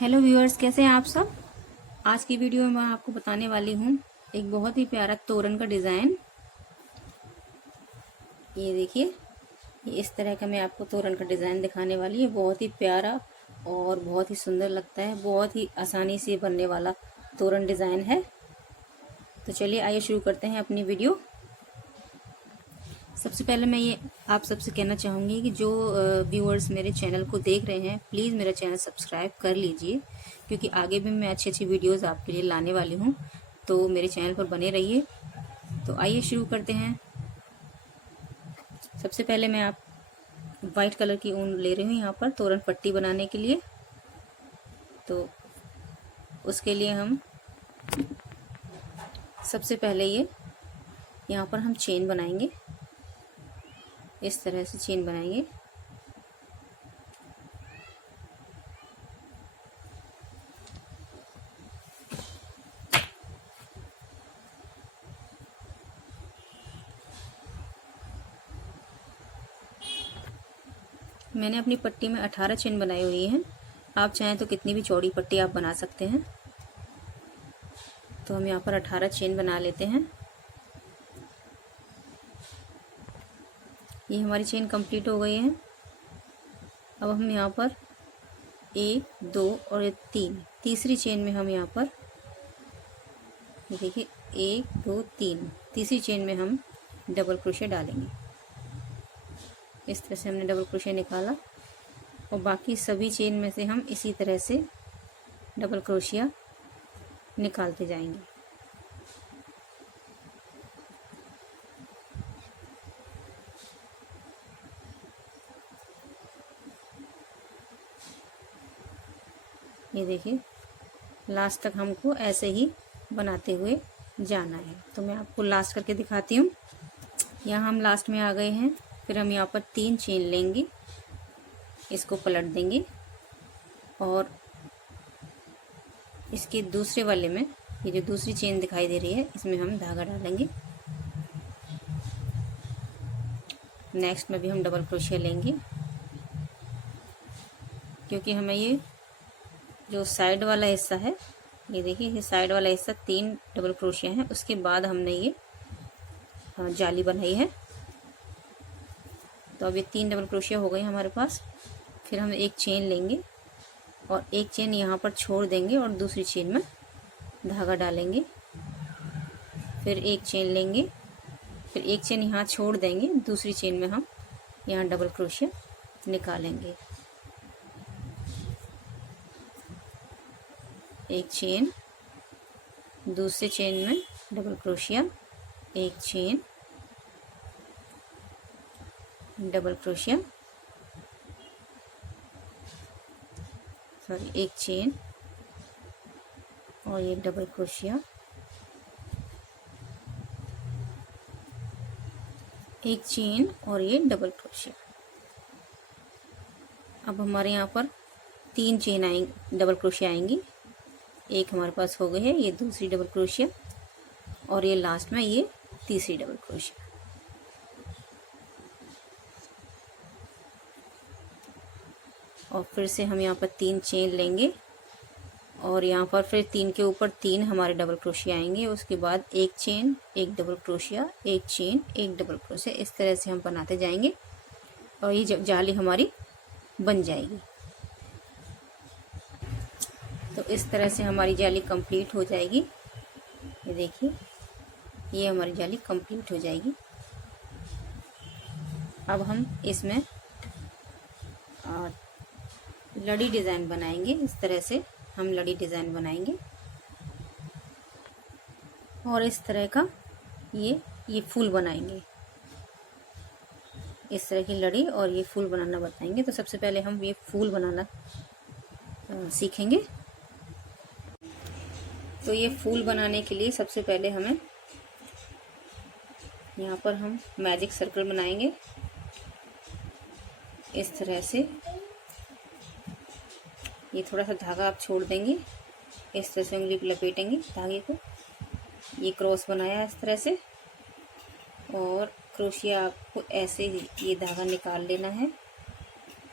Hello viewers, कैसे हैं आप सब। आज की वीडियो में मैं आपको बताने वाली हूँ एक बहुत ही प्यारा तोरण का डिज़ाइन। ये देखिए, ये इस तरह का मैं आपको तोरण का डिज़ाइन दिखाने वाली है। बहुत ही प्यारा और बहुत ही सुंदर लगता है। बहुत ही आसानी से बनने वाला तोरण डिज़ाइन है। तो चलिए आइए शुरू करते हैं अपनी वीडियो। सबसे पहले मैं ये आप सबसे कहना चाहूँगी कि जो व्यूअर्स मेरे चैनल को देख रहे हैं, प्लीज़ मेरा चैनल सब्सक्राइब कर लीजिए, क्योंकि आगे भी मैं अच्छी अच्छी वीडियोज़ आपके लिए लाने वाली हूँ। तो मेरे चैनल पर बने रहिए। तो आइए शुरू करते हैं। सबसे पहले मैं आप वाइट कलर की ऊन ले रही हूँ यहाँ पर तोरण पट्टी बनाने के लिए। तो उसके लिए हम सबसे पहले यहाँ पर हम चेन बनाएंगे। इस तरह से चेन बनाएंगे। मैंने अपनी पट्टी में 18 चेन बनाई हुई हैं। आप चाहें तो कितनी भी चौड़ी पट्टी आप बना सकते हैं। तो हम यहाँ पर 18 चेन बना लेते हैं। ये हमारी चेन कंप्लीट हो गई है। अब हम यहाँ पर 1, 2 और 3, तीसरी चेन में हम यहाँ पर देखिए 1, 2, 3, तीसरी चेन में हम डबल क्रोशे डालेंगे। इस तरह से हमने डबल क्रोशे निकाला और बाकी सभी चेन में से हम इसी तरह से डबल क्रोशिया निकालते जाएंगे। ये देखिए, लास्ट तक हमको ऐसे ही बनाते हुए जाना है। तो मैं आपको लास्ट करके दिखाती हूँ। यहाँ हम लास्ट में आ गए हैं। फिर हम यहाँ पर 3 चेन लेंगे, इसको पलट देंगे और इसके दूसरे वाले में ये जो दूसरी चेन दिखाई दे रही है, इसमें हम धागा डालेंगे। नेक्स्ट में भी हम डबल क्रोशिया लेंगे, क्योंकि हमें ये जो साइड वाला हिस्सा है, ये देखिए, ये साइड वाला हिस्सा 3 डबल क्रोशिया है। उसके बाद हमने ये जाली बनाई है। तो अब ये 3 डबल क्रोशिया हो गई हमारे पास। फिर हम एक चेन लेंगे और एक चेन यहाँ पर छोड़ देंगे और दूसरी चेन में धागा डालेंगे। फिर एक चेन लेंगे, फिर एक चेन यहाँ छोड़ देंगे, दूसरी चेन में हम यहाँ डबल क्रोशिया निकालेंगे। एक चेन, दूसरे चेन में डबल क्रोशिया, एक चेन, डबल क्रोशिया, सॉरी, एक चेन और ये डबल क्रोशिया, एक चेन और ये डबल क्रोशिया। अब हमारे यहाँ पर 3 चेन आएंगी, डबल क्रोशिया आएंगी। एक हमारे पास हो गई है, ये दूसरी डबल क्रोशिया और ये लास्ट में ये तीसरी डबल क्रोशिया। और फिर से हम यहाँ पर 3 चेन लेंगे और यहाँ पर फिर 3 के ऊपर 3 हमारे डबल क्रोशिया आएंगे। उसके बाद एक चेन, एक डबल क्रोशिया, एक चेन, एक डबल क्रोशिया। इस तरह से हम बनाते जाएंगे और ये जाली हमारी बन जाएगी। तो इस तरह से हमारी जाली कंप्लीट हो जाएगी। ये देखिए, ये हमारी जाली कंप्लीट हो जाएगी। अब हम इसमें लड़ी डिज़ाइन बनाएंगे। इस तरह से हम लड़ी डिज़ाइन बनाएंगे और इस तरह का ये फूल बनाएंगे। इस तरह की लड़ी और ये फूल बनाना बताएंगे। तो सबसे पहले हम ये फूल बनाना सीखेंगे। तो ये फूल बनाने के लिए सबसे पहले हमें यहाँ पर हम मैजिक सर्कल बनाएंगे। इस तरह से ये थोड़ा सा धागा आप छोड़ देंगे। इस तरह से उंगली को लपेटेंगे धागे को। ये क्रॉस बनाया इस तरह से और क्रोशिया आपको ऐसे ही ये धागा निकाल लेना है।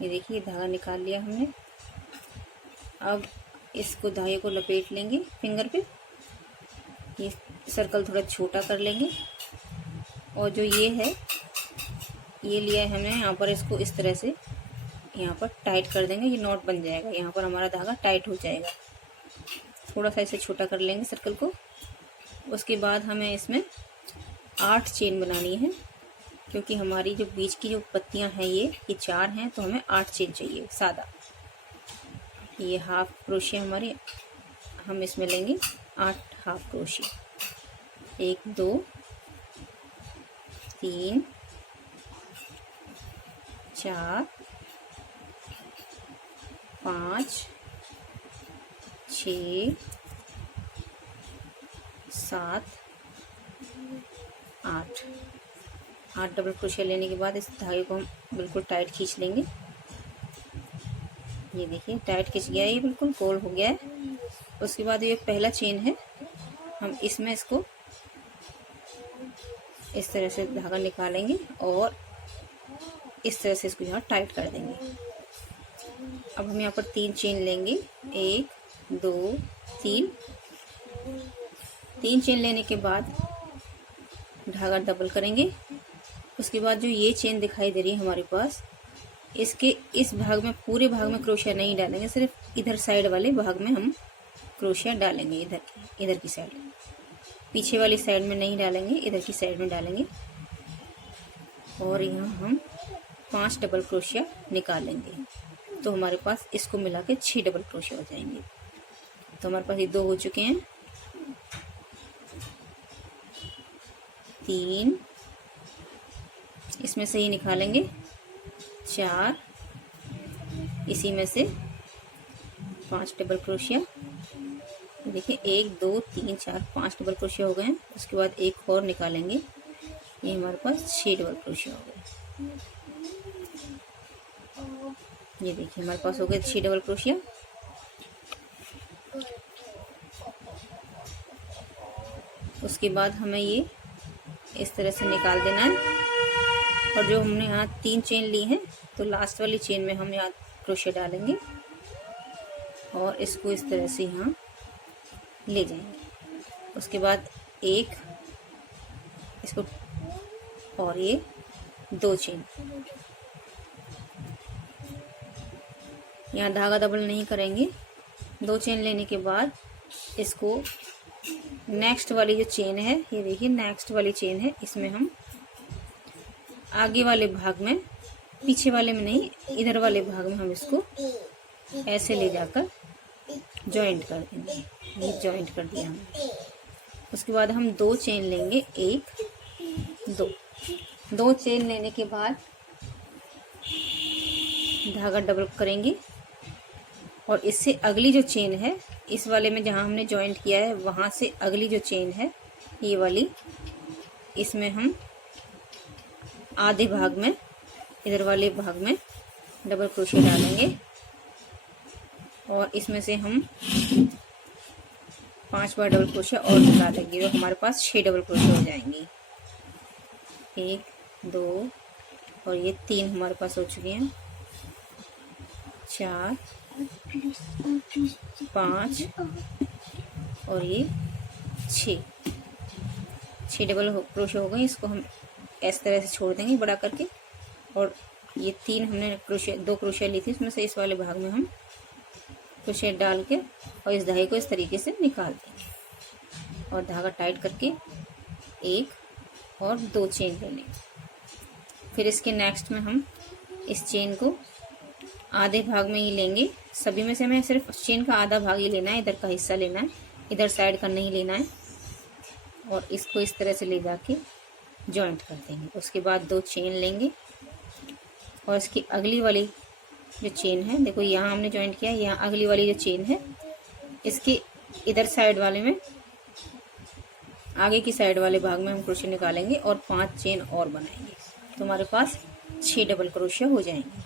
ये देखिए, धागा निकाल लिया हमने। अब इसको धागे को लपेट लेंगे फिंगर पे, ये सर्कल थोड़ा छोटा कर लेंगे और जो ये है ये लिया है हमने यहाँ पर, इसको इस तरह से यहाँ पर टाइट कर देंगे, ये नॉट बन जाएगा, यहाँ पर हमारा धागा टाइट हो जाएगा। थोड़ा सा इसे छोटा कर लेंगे सर्कल को। उसके बाद हमें इसमें 8 चेन बनानी है, क्योंकि हमारी जो बीच की जो पत्तियां हैं ये 4 हैं, तो हमें 8 चेन चाहिए सादा। ये हाफ क्रोशिया हमारी, हम इसमें लेंगे 8 हाफ क्रोशिया। 1 2 3 4 5 6 7 8 डबल क्रोशिया लेने के बाद इस धागे को हम बिल्कुल टाइट खींच लेंगे। ये देखिए टाइट खींच गया, ये बिल्कुल गोल हो गया है। उसके बाद ये पहला चेन है, हम इसमें इसको इस तरह से धागा निकालेंगे और इस तरह से इसको यहाँ टाइट कर देंगे। अब हम यहाँ पर 3 चेन लेंगे, 1 2 3। 3 चेन लेने के बाद धागा डबल करेंगे। उसके बाद जो ये चेन दिखाई दे रही है हमारे पास, इसके इस भाग में, पूरे भाग में क्रोशिया नहीं डालेंगे, सिर्फ इधर साइड वाले भाग में हम क्रोशिया डालेंगे। इधर की साइड, पीछे वाली साइड में नहीं डालेंगे, इधर की साइड में डालेंगे। और यहाँ हम 5 डबल क्रोशिया निकालेंगे, तो हमारे पास इसको मिला के 6 डबल क्रोशिया हो जाएंगे। तो हमारे पास ये 2 हो चुके हैं, 3 इसमें से ही निकालेंगे, 4 इसी में से 5 डबल क्रोशिया। देखिए 1 2 3 4 5 डबल क्रोशिया हो गए हैं। उसके बाद एक और निकालेंगे, ये हमारे पास 6 डबल क्रोशिया हो गए। ये देखिए हमारे पास हो गए 6 डबल क्रोशिया। उसके बाद हमें ये इस तरह से निकाल देना है। और जो हमने यहाँ 3 चेन ली हैं, तो लास्ट वाली चेन में हम यहाँ क्रोशिया डालेंगे और इसको इस तरह से यहाँ ले जाएंगे। उसके बाद एक इसको और ये 2 चेन, यहाँ धागा डबल नहीं करेंगे। 2 चेन लेने के बाद इसको नेक्स्ट वाली जो चेन है, ये देखिए नेक्स्ट वाली चेन है, इसमें हम आगे वाले भाग में, पीछे वाले में नहीं, इधर वाले भाग में हम इसको ऐसे ले जाकर जॉइंट कर देंगे। ये जॉइंट कर दिया हमने। उसके बाद हम 2 चेन लेंगे, 1 2 चेन लेने के बाद धागा डबल करेंगे और इससे अगली जो चेन है, इस वाले में जहाँ हमने जॉइंट किया है, वहाँ से अगली जो चेन है ये वाली, इसमें हम आधे भाग में, इधर वाले भाग में डबल क्रोशिया डालेंगे और इसमें से हम 5 बार डबल क्रोशिया और डालेंगे, तो हमारे पास 6 डबल क्रोशिया हो जाएंगे। 1 2 और ये 3 हमारे पास हो चुके हैं, 4 5 और ये 6 डबल क्रोशिया हो गए। इसको हम इस तरह से छोड़ देंगे बड़ा करके, और ये 3 हमने क्रोशिया 2 क्रोशिया ली थी, इसमें से इस वाले भाग में हम क्रोशिया डाल के और इस धागे को इस तरीके से निकाल देंगे और धागा टाइट करके 1 और 2 चेन ले लेंगे। फिर इसके नेक्स्ट में हम इस चेन को आधे भाग में ही लेंगे। सभी में से हमें सिर्फ चेन का आधा भाग ही लेना है, इधर का हिस्सा लेना है, इधर साइड का नहीं लेना है। और इसको इस तरह से ले जाके जॉइंट कर देंगे। उसके बाद 2 चेन लेंगे और इसकी अगली वाली जो चेन है, देखो यहाँ हमने जॉइंट किया, यहाँ अगली वाली जो चेन है, इसके इधर साइड वाले में, आगे की साइड वाले भाग में हम क्रोशिया निकालेंगे और 5 चेन और बनाएंगे, तो हमारे पास 6 डबल क्रोशिया हो जाएंगे।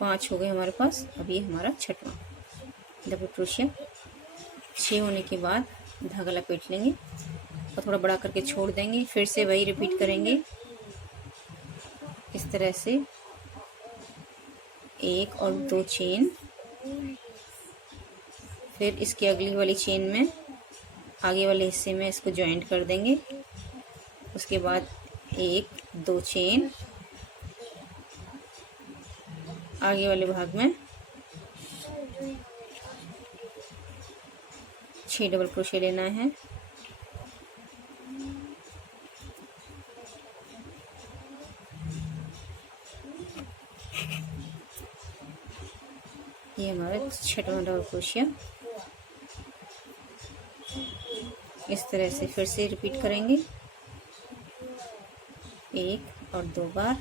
पाँच हो गए हमारे पास। अब ये हमारा 6वां डबल क्रोशिया। 6 होने के बाद धागा लपेट लेंगे और थोड़ा बड़ा करके छोड़ देंगे। फिर से वही रिपीट करेंगे इस तरह से, एक और दो चेन। फिर इसकी अगली वाली चेन में आगे वाले हिस्से में इसको जॉइंट कर देंगे। उसके बाद एक दो चेन आगे वाले भाग में 6 डबल क्रोशिया लेना है। ये हमारा 6वां डबल क्रोशिया। इस तरह से फिर से रिपीट करेंगे एक और दो बार,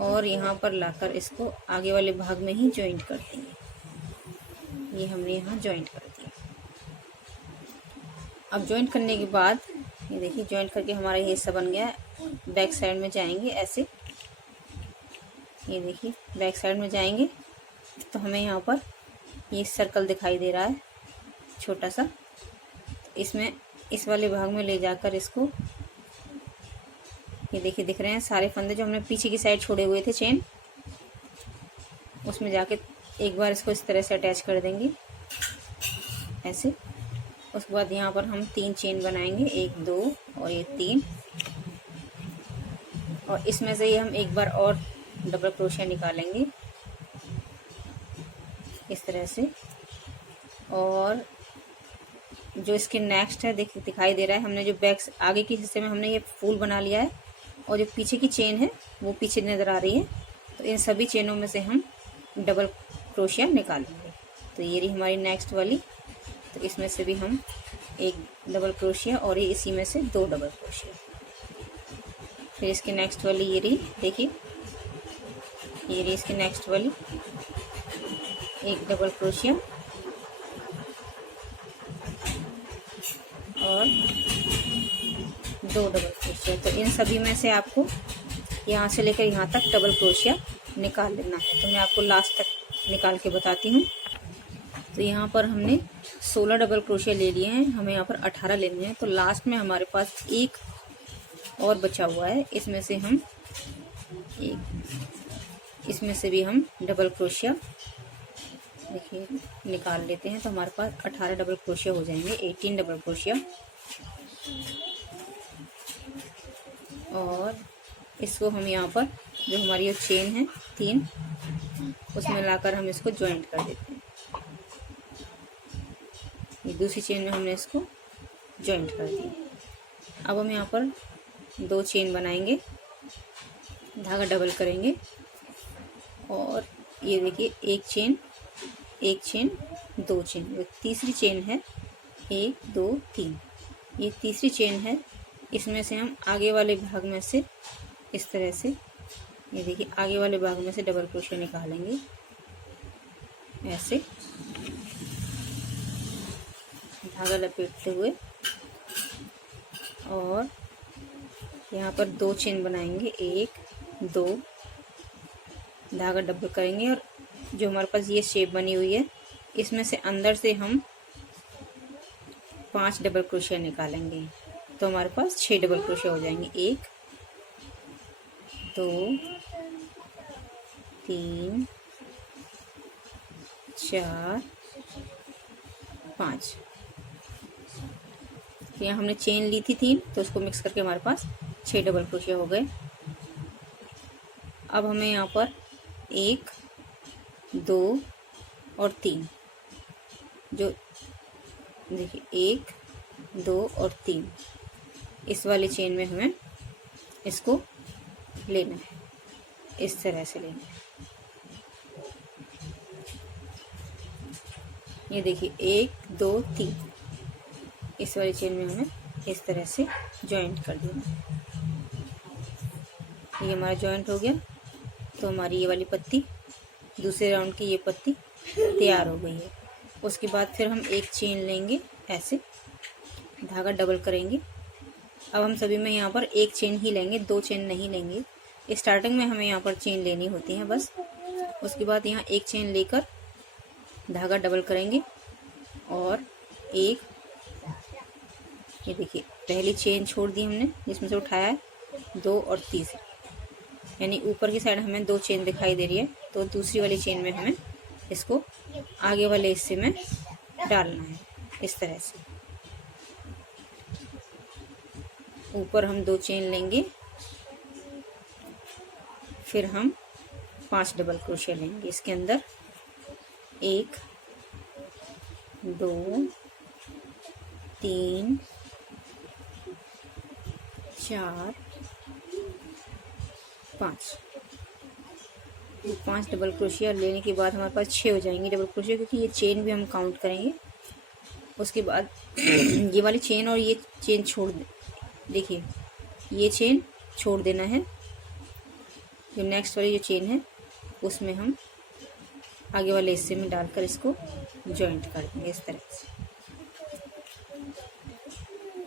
और यहाँ पर लाकर इसको आगे वाले भाग में ही जॉइंट कर देंगे। ये हमने यहाँ जॉइंट कर दिया। अब जॉइंट करने के बाद ये देखिए, जॉइंट करके हमारा ये हिस्सा बन गया। बैक साइड में जाएंगे ऐसे, ये देखिए बैक साइड में जाएंगे तो हमें यहाँ पर ये सर्कल दिखाई दे रहा है छोटा सा। इसमें इस वाले भाग में ले जाकर इसको, ये देखिए दिख रहे हैं सारे फंदे जो हमने पीछे की साइड छोड़े हुए थे चेन, उसमें जाके एक बार इसको इस तरह से अटैच कर देंगे ऐसे। उसके बाद यहाँ पर हम 3 चेन बनाएंगे, 1 2 और ये 3, और इसमें से ही हम एक बार और डबल क्रोशिया निकालेंगे इस तरह से। और जो इसके नेक्स्ट है दिखाई दे रहा है, हमने जो बैक आगे के हिस्से में हमने ये फूल बना लिया है, और जो पीछे की चेन है वो पीछे नज़र आ रही है। तो इन सभी चेनों में से हम डबल क्रोशिया निकालेंगे। तो ये रही हमारी नेक्स्ट वाली। तो इसमें से भी हम एक डबल क्रोशिया और ये इसी में से 2 डबल क्रोशिया। फिर इसकी नेक्स्ट वाली ये रही, देखिए ये रही इसकी नेक्स्ट वाली, एक डबल क्रोशिया और 2 डबल क्रोशिया। तो इन सभी में से आपको यहाँ से लेकर यहाँ तक डबल क्रोशिया निकाल लेना है। तो मैं आपको लास्ट तक निकाल के बताती हूँ। तो यहाँ पर हमने 16 डबल क्रोशिया ले लिए हैं, हमें यहाँ पर 18 लेने हैं। तो लास्ट में हमारे पास एक और बचा हुआ है, इसमें से हम इसमें से भी हम डबल क्रोशिया देखिए निकाल लेते हैं। तो हमारे पास 18 डबल क्रोशिया हो जाएंगे, 18 डबल क्रोशिया। और इसको हम यहाँ पर जो हमारी ये चेन है 3, उसमें लाकर हम इसको ज्वाइंट कर देते हैं। ये दूसरी चेन में हमने इसको ज्वाइंट कर दिया। अब हम यहाँ पर 2 चेन बनाएंगे, धागा डबल करेंगे, और ये देखिए एक चेन 2 चेन, ये तीसरी चेन है 1 2 3, ये तीसरी चेन है। इसमें से हम आगे वाले भाग में से इस तरह से, ये देखिए आगे वाले भाग में से डबल क्रोशिया निकालेंगे ऐसे, धागा लपेटते हुए, और यहाँ पर 2 चेन बनाएंगे, 1 2, धागा डबल करेंगे, और जो हमारे पास ये शेप बनी हुई है इसमें से अंदर से हम 5 डबल क्रोशिया निकालेंगे। तो हमारे पास 6 डबल क्रोशिया हो जाएंगे, 1 2 3 4 5। यहाँ हमने चेन ली थी 3, तो उसको मिक्स करके हमारे पास 6 डबल क्रोशिया हो गए। अब हमें यहाँ पर 1 2 और 3, जो देखिए 1 2 और 3, इस वाली चेन में हमें इसको लेना है, इस तरह से लेना है। ये देखिए 1 2 3, इस वाली चेन में हमें इस तरह से जॉइंट कर देना है। ये हमारा जॉइंट हो गया। तो हमारी ये वाली पत्ती, दूसरे राउंड की ये पत्ती तैयार हो गई है। उसके बाद फिर हम एक चेन लेंगे ऐसे, धागा डबल करेंगे। अब हम सभी में यहाँ पर एक चेन ही लेंगे, 2 चेन नहीं लेंगे। स्टार्टिंग में हमें यहाँ पर चेन लेनी होती है बस। उसके बाद यहाँ एक चेन लेकर धागा डबल करेंगे और 1 ये देखिए पहली चेन छोड़ दी हमने जिसमें से उठाया है 2 और तीसरी, यानी ऊपर की साइड हमें 2 चेन दिखाई दे रही है, तो दूसरी वाली चेन में हमें इसको आगे वाले हिस्से में डालना है। इस तरह से ऊपर हम 2 चेन लेंगे, फिर हम 5 डबल क्रोशिया लेंगे इसके अंदर। 1 2 3 4 5 5 डबल क्रोशिया लेने के बाद हमारे पास 6 हो जाएंगे डबल क्रोशिया, क्योंकि ये चेन भी हम काउंट करेंगे। उसके बाद ये वाली चेन और ये चेन छोड़ देखिए ये चेन छोड़ देना है। जो नेक्स्ट वाली जो चेन है उसमें हम आगे वाले हिस्से में डालकर इसको जॉइंट कर देंगे इस तरह से।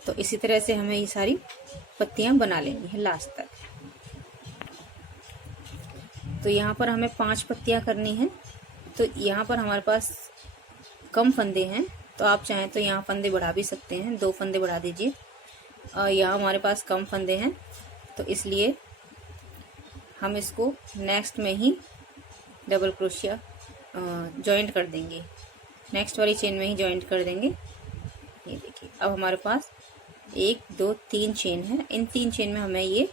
तो इसी तरह से हमें ये सारी पत्तियां बना लेनी है लास्ट तक। तो यहाँ पर हमें 5 पत्तियां करनी है। तो यहाँ पर हमारे पास कम फंदे हैं, तो आप चाहें तो यहाँ फंदे बढ़ा भी सकते हैं, 2 फंदे बढ़ा दीजिए। यहाँ हमारे पास कम फंदे हैं तो इसलिए हम इसको नेक्स्ट में ही डबल क्रोशिया जॉइंट कर देंगे, नेक्स्ट वाली चेन में ही जॉइंट कर देंगे। ये देखिए अब हमारे पास 1 2 3 चेन है। इन 3 चेन में हमें ये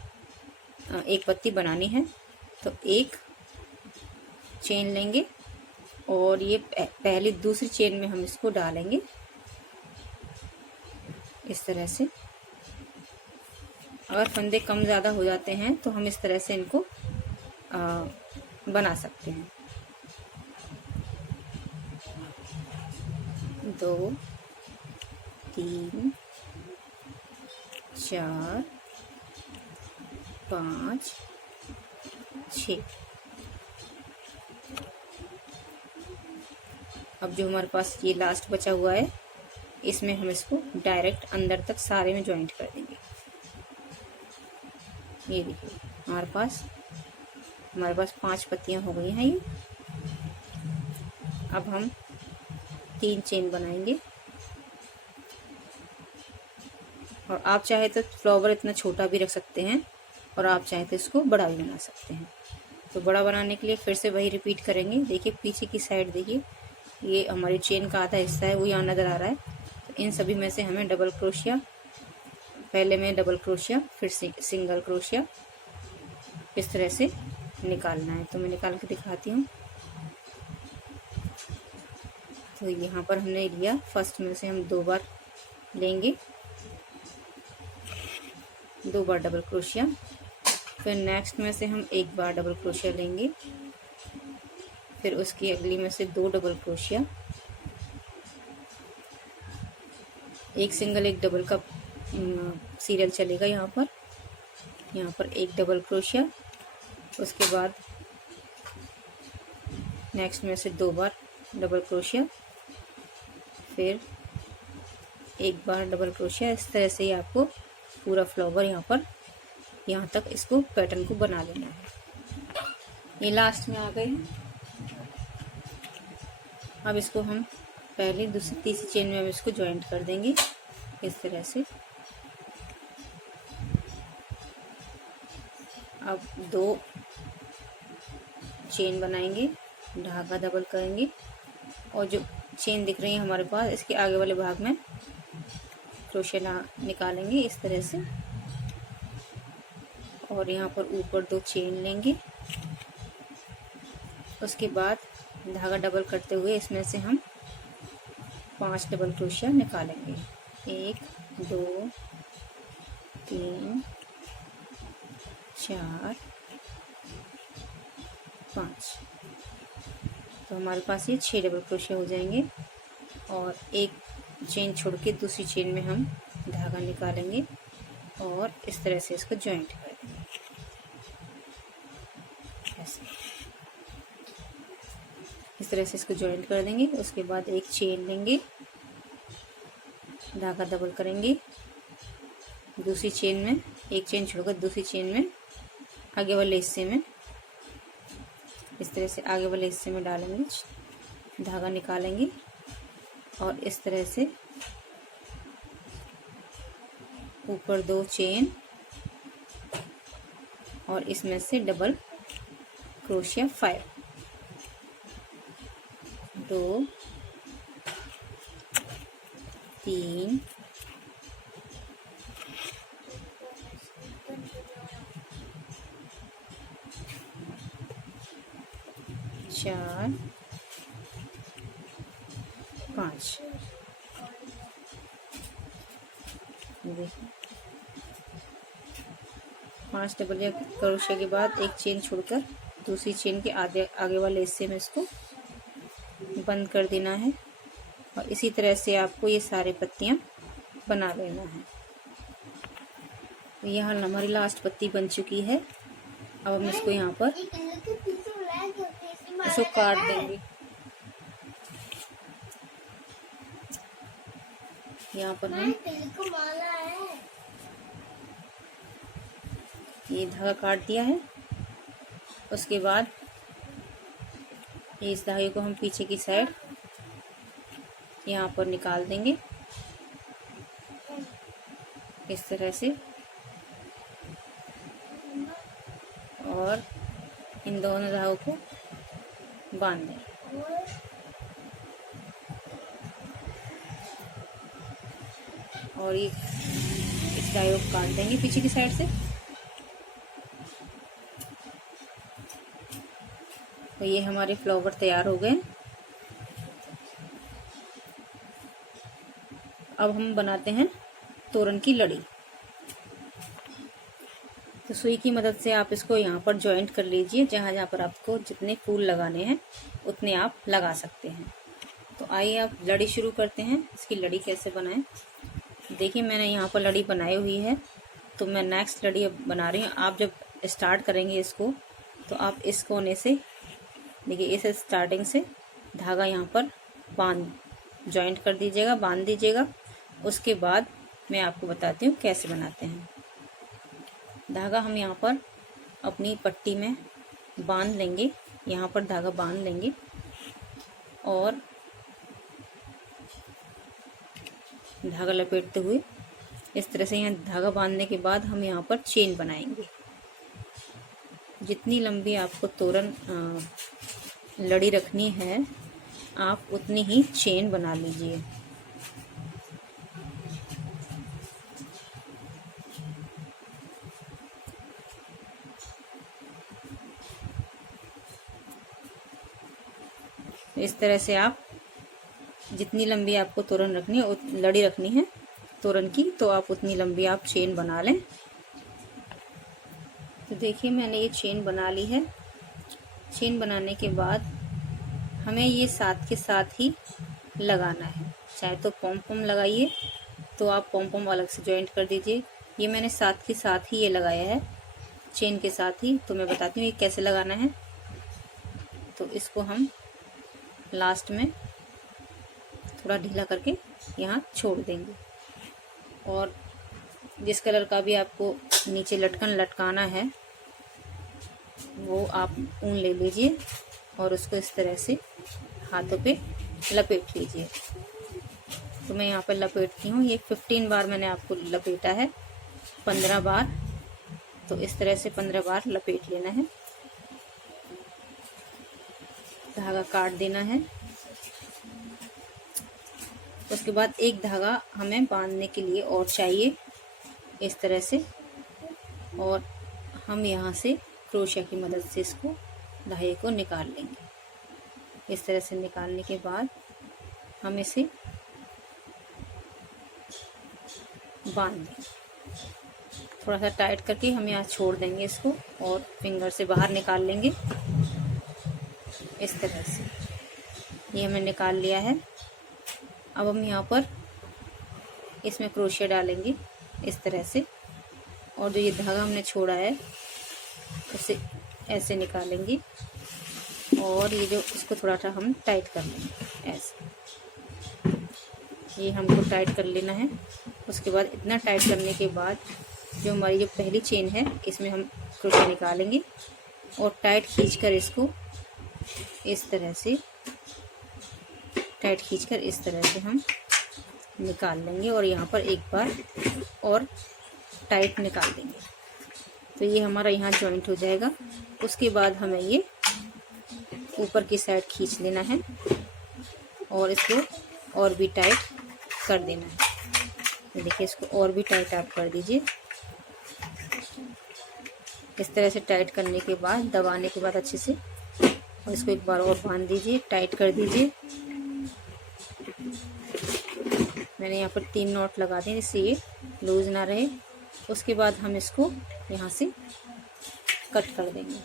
एक पत्ती बनानी है। तो एक चेन लेंगे और ये पहली दूसरी चेन में हम इसको डालेंगे इस तरह से। अगर फंदे कम ज़्यादा हो जाते हैं तो हम इस तरह से इनको बना सकते हैं। 2 3 4 5 6। अब जो हमारे पास ये लास्ट बचा हुआ है इसमें हम इसको डायरेक्ट अंदर तक सारे में जॉइंट कर देंगे। ये देखिए हमारे पास 5 पत्तियां हो गई हैं ये। अब हम 3 चेन बनाएंगे और आप चाहे तो फ्लावर इतना छोटा भी रख सकते हैं और आप चाहे तो इसको बड़ा भी बना सकते हैं। तो बड़ा बनाने के लिए फिर से वही रिपीट करेंगे। देखिए पीछे की साइड देखिए ये हमारी चेन का आधा हिस्सा है वो यहाँ नज़र आ रहा है। तो इन सभी में से हमें डबल क्रोशिया, पहले में डबल क्रोशिया फिर सिंगल क्रोशिया इस तरह से निकालना है। तो मैं निकाल के दिखाती हूँ। तो यहाँ पर हमने लिया, फर्स्ट में से हम 2 बार लेंगे, 2 बार डबल क्रोशिया, फिर नेक्स्ट में से हम 1 बार डबल क्रोशिया लेंगे, फिर उसकी अगली में से 2 डबल क्रोशिया, एक सिंगल एक डबल का सीरियल चलेगा। यहाँ पर 1 डबल क्रोशिया, उसके बाद नेक्स्ट में से 2 बार डबल क्रोशिया, फिर 1 बार डबल क्रोशिया। इस तरह से ही आपको पूरा फ्लावर यहाँ तक इसको पैटर्न को बना लेना है। ये लास्ट में आ गए हैं। अब इसको हम पहले दूसरी तीसरी चेन में हम इसको जॉइंट कर देंगे इस तरह से। अब 2 चेन बनाएंगे, धागा डबल करेंगे और जो चेन दिख रही है हमारे पास इसके आगे वाले भाग में क्रोशिया निकालेंगे इस तरह से और यहाँ पर ऊपर 2 चेन लेंगे। उसके बाद धागा डबल करते हुए इसमें से हम 5 डबल क्रोशिया निकालेंगे। 1 2 3 4 5। तो हमारे पास ये 6 डबल क्रोशिया हो जाएंगे और एक चेन छोड़ के दूसरी चेन में हम धागा निकालेंगे और इस तरह से इसको जॉइंट कर देंगे ऐसे। इस तरह से इसको जॉइंट कर देंगे। उसके बाद एक चेन लेंगे, धागा डबल करेंगे, दूसरी चेन में एक चेन छोड़कर दूसरी चेन में आगे वाले हिस्से में इस तरह से आगे वाले हिस्से में डालेंगे, धागा निकालेंगे और इस तरह से ऊपर 2 चेन और इसमें से डबल क्रोशिया 5, 2 3 4 5। देखिए 5 डबल क्रोशिया के बाद एक चेन छोड़कर दूसरी चेन के आगे वाले हिस्से में इसको बंद कर देना है और इसी तरह से आपको ये सारे पत्तियां बना लेना है। तो यहाँ हमारी लास्ट पत्ती बन चुकी है। अब हम इसको यहाँ पर इसको काट देंगे। यहाँ पर हम ये धागा काट दिया है। उसके बाद इस धागे को हम पीछे की साइड यहाँ पर निकाल देंगे इस तरह से, और इन दोनों धागों को बांध दें। और ये इस धागे को काट देंगे पीछे की साइड से। तो ये हमारे फ्लावर तैयार हो गए। अब हम बनाते हैं तोरण की लड़ी। तो सुई की मदद से आप इसको यहाँ पर जॉइंट कर लीजिए। जहाँ जहाँ पर आपको जितने फूल लगाने हैं उतने आप लगा सकते हैं। तो आइए आप लड़ी शुरू करते हैं। इसकी लड़ी कैसे बनाएं। देखिए मैंने यहाँ पर लड़ी बनाई हुई है, तो मैं नेक्स्ट लड़ी अब बना रही हूँ। आप जब स्टार्ट करेंगे इसको, तो आप इस कोने से देखिए इस स्टार्टिंग से धागा यहाँ पर जॉइंट कर दीजिएगा, बांध दीजिएगा। उसके बाद मैं आपको बताती हूँ कैसे बनाते हैं। धागा हम यहाँ पर अपनी पट्टी में बांध लेंगे, यहाँ पर धागा बांध लेंगे और धागा लपेटते हुए इस तरह से यहाँ धागा बांधने के बाद हम यहाँ पर चेन बनाएंगे। जितनी लंबी आपको तोरण लड़ी रखनी है आप उतनी ही चेन बना लीजिए। इस तरह से आप जितनी लंबी आपको तोरण रखनी है, लड़ी रखनी है तोरण की, तो आप उतनी लंबी आप चेन बना लें। तो देखिए मैंने ये चेन बना ली है। चेन बनाने के बाद हमें ये साथ के साथ ही लगाना है। चाहे तो पॉम पॉम लगाइए, तो आप पॉम पॉम अलग से जॉइंट कर दीजिए। ये मैंने साथ के साथ ही ये लगाया है चेन के साथ ही। तो मैं बताती हूँ ये कैसे लगाना है। तो इसको हम लास्ट में थोड़ा ढीला करके यहाँ छोड़ देंगे और जिस कलर का भी आपको नीचे लटकन लटकाना है वो आप ऊन ले लीजिए और उसको इस तरह से हाथों पे लपेट लीजिए। तो मैं यहाँ पर लपेटती हूँ। ये 15 बार मैंने आपको लपेटा है, 15 बार। तो इस तरह से 15 बार लपेट लेना है। धागा काट देना है। उसके बाद एक धागा हमें बांधने के लिए और चाहिए इस तरह से, और हम यहाँ से क्रोशिया की मदद से इसको धागे को निकाल लेंगे। इस तरह से निकालने के बाद हम इसे बांध देंगे। थोड़ा सा टाइट करके हम यहाँ छोड़ देंगे इसको और फिंगर से बाहर निकाल लेंगे इस तरह से। ये हमने निकाल लिया है। अब हम यहाँ पर इसमें क्रोशिया डालेंगे इस तरह से, और जो ये धागा हमने छोड़ा है उसे ऐसे निकालेंगे और ये जो इसको थोड़ा सा हम टाइट कर लेंगे ऐसे। ये हमको टाइट कर लेना है। उसके बाद इतना टाइट करने के बाद जो हमारी जो पहली चेन है इसमें हम क्रोशिया निकालेंगे और टाइट खींचकर इसको इस तरह से इस तरह से हम निकाल लेंगे और यहाँ पर एक बार और टाइट निकाल देंगे। तो ये हमारा यहाँ जॉइंट हो जाएगा। उसके बाद हमें ये ऊपर की साइड खींच लेना है और इसको और भी टाइट कर देना है। तो देखिए इसको और भी टाइट आप कर दीजिए। इस तरह से टाइट करने के बाद, दबाने के बाद अच्छे से, और इसको एक बार और बांध दीजिए, टाइट कर दीजिए। मैंने यहाँ पर 3 नॉट लगा दिए जिससे ये लूज ना रहे। उसके बाद हम इसको यहाँ से कट कर देंगे।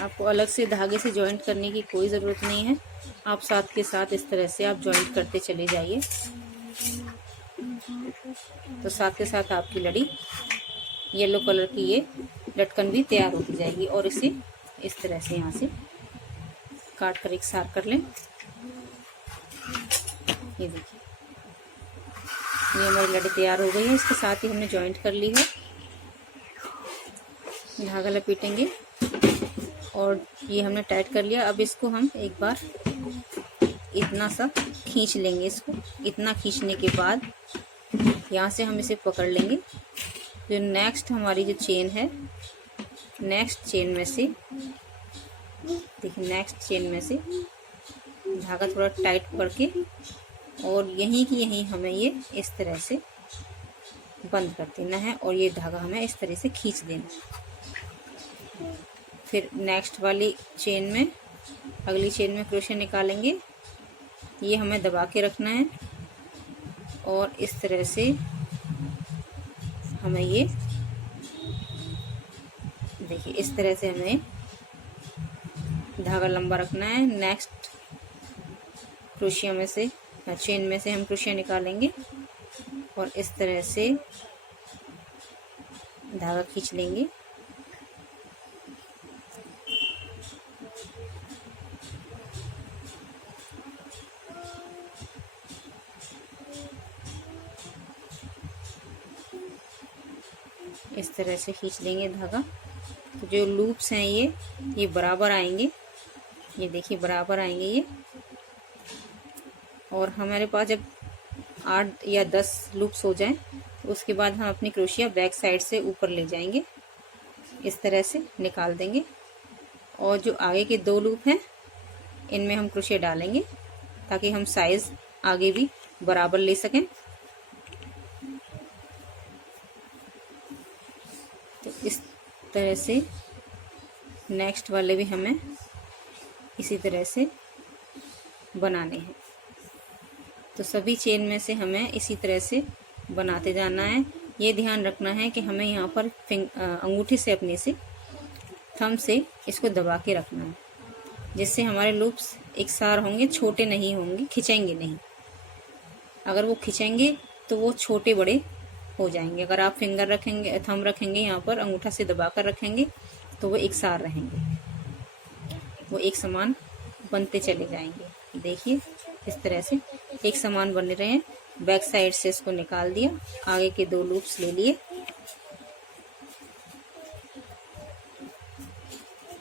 आपको अलग से धागे से जॉइंट करने की कोई ज़रूरत नहीं है। आप साथ के साथ इस तरह से आप जॉइंट करते चले जाइए, तो साथ के साथ आपकी लड़ी येलो कलर की ये लटकन भी तैयार होती जाएगी। और इसे इस तरह से यहाँ से काट कर एक सार कर लें। ये देखिए ये हमारी लड़ी तैयार हो गई है। इसके साथ ही हमने जॉइंट कर ली है। धागा लपेटेंगे और ये हमने टाइट कर लिया। अब इसको हम एक बार इतना सा खींच लेंगे। इसको इतना खींचने के बाद यहाँ से हम इसे पकड़ लेंगे। जो नेक्स्ट हमारी जो चेन है, नेक्स्ट चेन में से देखिए, नेक्स्ट चेन में से धागा थोड़ा टाइट करके और यहीं की यहीं हमें ये इस तरह से बंद कर देना है और ये धागा हमें इस तरह से खींच देना है। फिर नेक्स्ट वाली चेन में, अगली चेन में क्रोशे निकालेंगे। ये हमें दबा के रखना है और इस तरह से हमें ये देखिए, इस तरह से हमें धागा लंबा रखना है। नेक्स्ट क्रोशिया में से, चेन में से हम क्रोशिया निकालेंगे और इस तरह से धागा खींच लेंगे। इस तरह से खींच लेंगे धागा। तो जो लूप्स हैं ये बराबर आएंगे। ये देखिए बराबर आएंगे ये। और हमारे पास जब 8 या 10 लूप्स हो जाएं तो उसके बाद हम अपनी क्रोशिया बैक साइड से ऊपर ले जाएंगे, इस तरह से निकाल देंगे। और जो आगे के 2 लूप हैं इनमें हम क्रोशिया डालेंगे ताकि हम साइज आगे भी बराबर ले सकें। तो इस तरह से नेक्स्ट वाले भी हमें इसी तरह से बनाने हैं। तो सभी चेन में से हमें इसी तरह से बनाते जाना है। ये ध्यान रखना है कि हमें यहाँ पर अंगूठे से, अपने से, थंब से इसको दबा के रखना है, जिससे हमारे लूप्स एक सार होंगे, छोटे नहीं होंगे, खिंचेंगे नहीं। अगर वो खिंचेंगे तो वो छोटे बड़े हो जाएंगे। अगर आप फिंगर रखेंगे, थंब रखेंगे, यहाँ पर अंगूठा से दबा कर रखेंगे तो वो एक सार रहेंगे, वो एक समान बनते चले जाएंगे। देखिए इस तरह से एक समान बने रहे। बैक साइड से इसको निकाल दिया, आगे के 2 लूप्स ले लिए,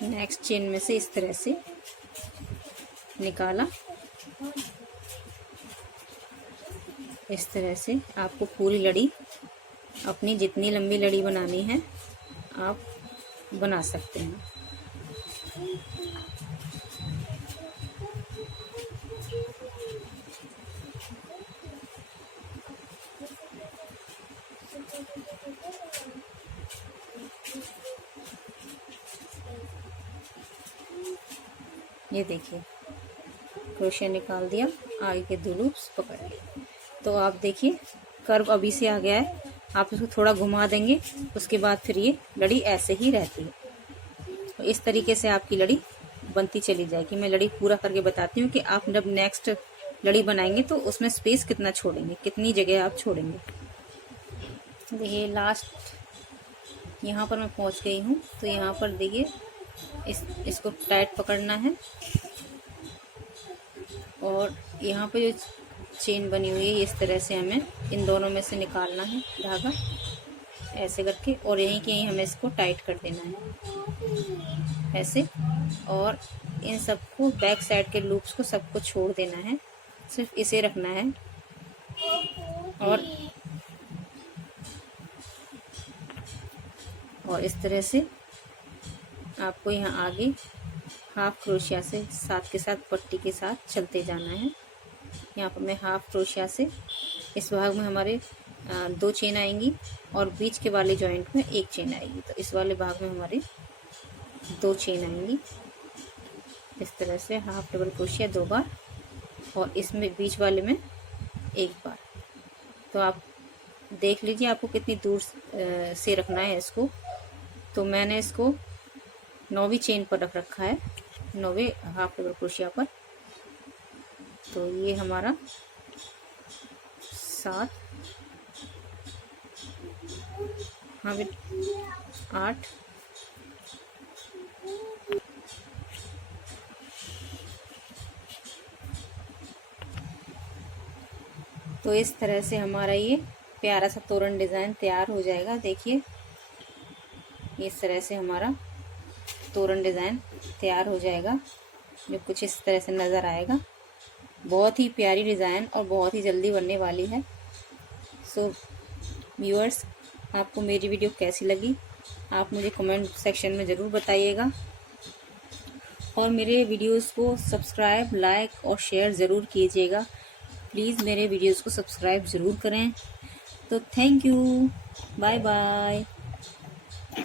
नेक्स्ट चेन में से इस तरह से निकाला। इस तरह से आपको पूरी लड़ी, अपनी जितनी लंबी लड़ी बनानी है आप बना सकते हैं। ये देखिए क्रोशिया निकाल दिया, आगे के 2 लूप्स पकड़ लिए। तो आप देखिए कर्व अभी से आ गया है। आप इसको थोड़ा घुमा देंगे, उसके बाद फिर ये लड़ी ऐसे ही रहती है। तो इस तरीके से आपकी लड़ी बनती चली जाएगी। मैं लड़ी पूरा करके बताती हूँ कि आप जब नेक्स्ट लड़ी बनाएंगे तो उसमें स्पेस कितना छोड़ेंगे, कितनी जगह आप छोड़ेंगे। देखिए लास्ट यहाँ पर मैं पहुँच गई हूँ। तो यहाँ पर देखिए इसको टाइट पकड़ना है और यहाँ पे जो चेन बनी हुई है इस तरह से हमें इन दोनों में से निकालना है धागा, ऐसे करके, और यहीं के यहीं हमें इसको टाइट कर देना है ऐसे। और इन सबको बैक साइड के लूप्स को सबको छोड़ देना है, सिर्फ इसे रखना है। और इस तरह से आपको यहाँ आगे हाफ क्रोशिया से साथ के साथ पट्टी के साथ चलते जाना है। यहाँ पर मैं हाफ क्रोशिया से इस भाग में हमारे 2 चेन आएंगी और बीच के वाले जॉइंट में 1 चेन आएगी। तो इस वाले भाग में हमारे 2 चेन आएंगी। इस तरह से हाफ डबल क्रोशिया 2 बार और इसमें बीच वाले में 1 बार। तो आप देख लीजिए आपको कितनी दूर से रखना है इसको। तो मैंने इसको 9वीं चेन पर रख रखा है, 9वें हाफ डबल क्रोशिया पर। तो ये हमारा 7, हाँ 8, तो इस तरह से हमारा ये प्यारा सा तोरण डिज़ाइन तैयार हो जाएगा। देखिए इस तरह से हमारा तोरण डिज़ाइन तैयार हो जाएगा, जो कुछ इस तरह से नज़र आएगा। बहुत ही प्यारी डिज़ाइन और बहुत ही जल्दी बनने वाली है। सो व्यूअर्स, आपको मेरी वीडियो कैसी लगी आप मुझे कमेंट सेक्शन में ज़रूर बताइएगा। और मेरे वीडियोस को सब्सक्राइब, लाइक और शेयर ज़रूर कीजिएगा। प्लीज़ मेरे वीडियोस को सब्सक्राइब ज़रूर करें। तो थैंक यू, बाय बाय।